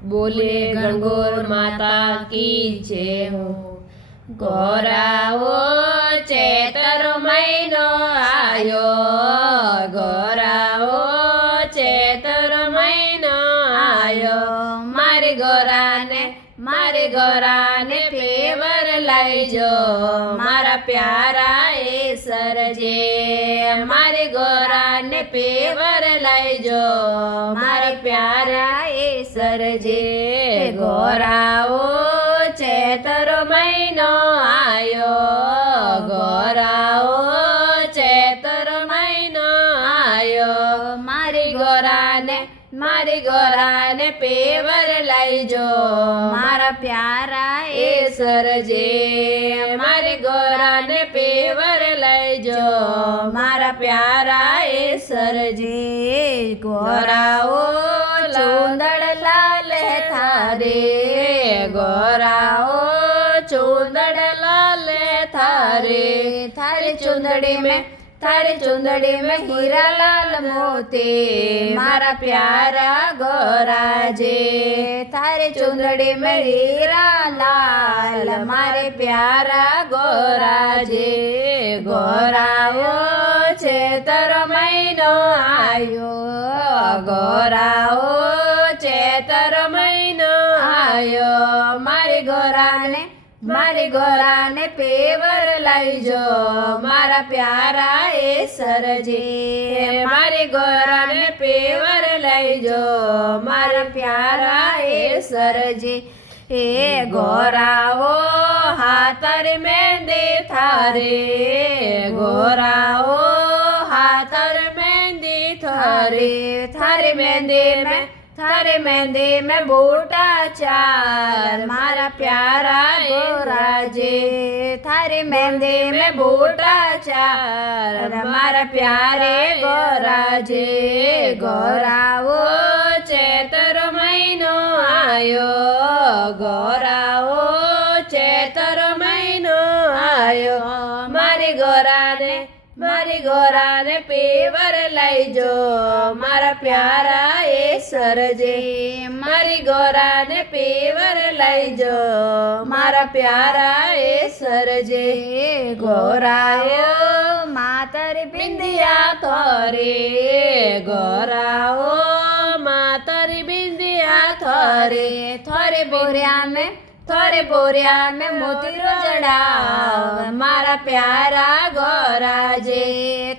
बोले गणगौर माता की जय हो। गोराओ चैतर महीनो आयो, गोराओ चैतर महीनो आयो। मारी गोराने पेवर लाइजो, मारा प्यारा ए सरजे। मारी गोराने पेवर लाइजो, मारा प्यारा ए सरजे। गोराओ चैतर महीनो आयो, गोराओ चैतर महीनो आयो। मारी गोराने पेवर लाइजो, मारा प्यारा ए सरजे। मारी गोराने पेवर लाइजो, मारा प्यारा ए सरजे। गोराओ चूंदड़ लाल थारे, गोराओ चूंदड़ लाल थारे। थारी चुंदड़ी में हीरा लाल मोती, मारा प्यारा गोराजे। थारी चुंदड़ी में हीरा लाल, मारे प्यारा गोराजे। गोराओ चैतर महीनो आयो, गोराओ चैतर महीनो आयो। मारी गोराने पेवर लाइजो, मारा प्यारा ए सरजे। मारी गोराने पेवर लाइजो, मारा प्यारा ए सरजे। ए गोराओ हाथर मेहंदी थारे, गोराओ हाथर मेहंदी थारे। थारे मेहंदी में बूटा चार, मारा प्यारा गोराजे। थारी मेहंदी में बूटा चार, मारा प्यारे गोराजे। गोराओ चैतर महीनो आयो, गोराओ चैतर महीनो आयो। मारी गोराने पेवर लाइजो, मारा प्यारा ए सरजे। मारी गोराने पेवर लाइजो, मारा प्यारा ए सरजे। गोराओ मातर बिंदिया थोरे, गोराओ मातर बिंदिया थोरे। थोरे बोरिया में मोतीरो जड़ाव, मारा प्यारा गोराजे।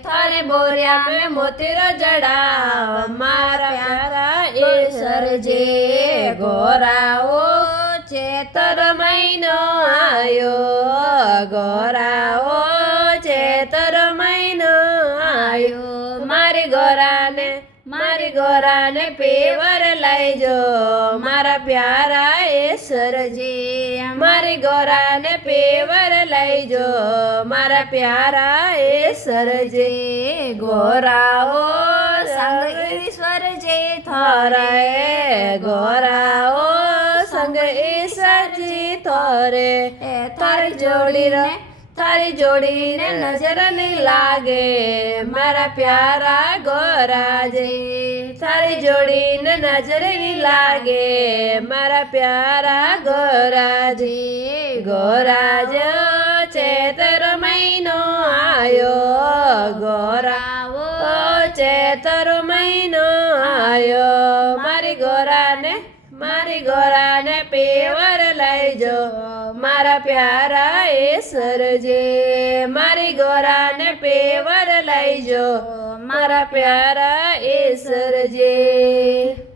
थोरे बोरिया में मोतीरो जड़ाव, मारा प्यारा ए सरजे। गोराओ चैतर महीनो आयो, गोराओ चैतर महीनो आयो। मारी गोराने पेवर लाइजो, मारा प्यारा ए सरजे। मारी गोराने पेवर लाइजो, मारा प्यारा ए सरजे। गोराओ संग ईश्वर जे थोरे, गोराओ संग ईश्वर जी थोरे। थारी जोड़ी ने नजर नहीं लागे, मारा प्यारा गोराजे। थारी जोड़ी ने नजर नहीं लागे, मारा प्यारा गोराजे। गोराज चैतर महीनो आयो, गोराओ चैतर महीनो आयो। मारी गोराने पेवर लाइजो, मारा प्यारा ए सरजे। मारी गोराने पेवर लाइजो, मारा प्यारा ए सरजे।